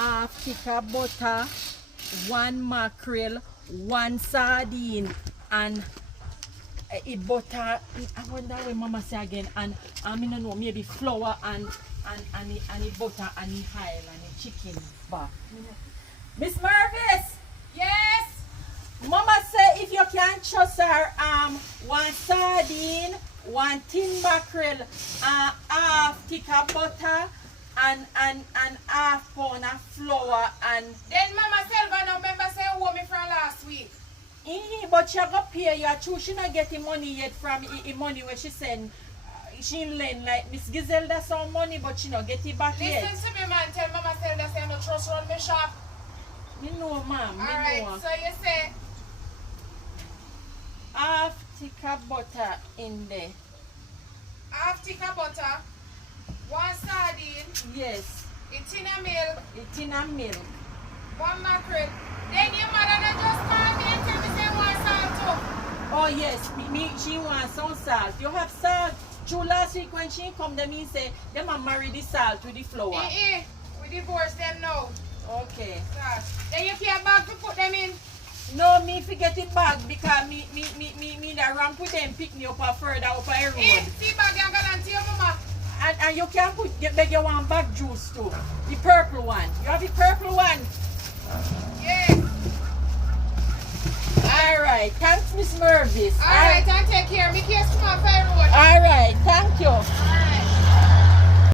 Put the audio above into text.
half stick of butter, 1 mackerel, 1 sardine, and it butter. I wonder what Mama say again. And I mean, no, maybe flour and the butter and the oil and the chicken back. Miss Mervis. Yes. Mama say if you can trust her, 1 sardine, 1 tin mackerel, half stick of butter, and half pound of flour and. Then Mama Selva now remember say who me from last week. But she go pay you too. She not getting money yet from the money where she send. She lend like Miss Gizelda some money, but she not get it back yet. Listen to me, man. Tell Mama Selva say no trust run me shop. You know, ma'am. Alright, so you say half stick of butter in there. half stick of butter, 1 sardine, Yes. a tin of milk, A tin of milk. 1 mackerel. Then your mother done just call me and tell me say 1 salt too. Oh yes, she wants some salt. You have salt. True, last week when she come, they mean say them a marry the salt with the flour. We divorce them now. Okay. Salt. Then you can't bag to put them in. No, me forget it back because me the ramp with them pick me up a further up a road. See bag and go to your mama. And you can beg you one back juice too. The purple one. You have the purple one. Yeah. Alright, thanks Miss Mervis. Alright, and take care. Make your small fire road. Alright, thank you. Alright.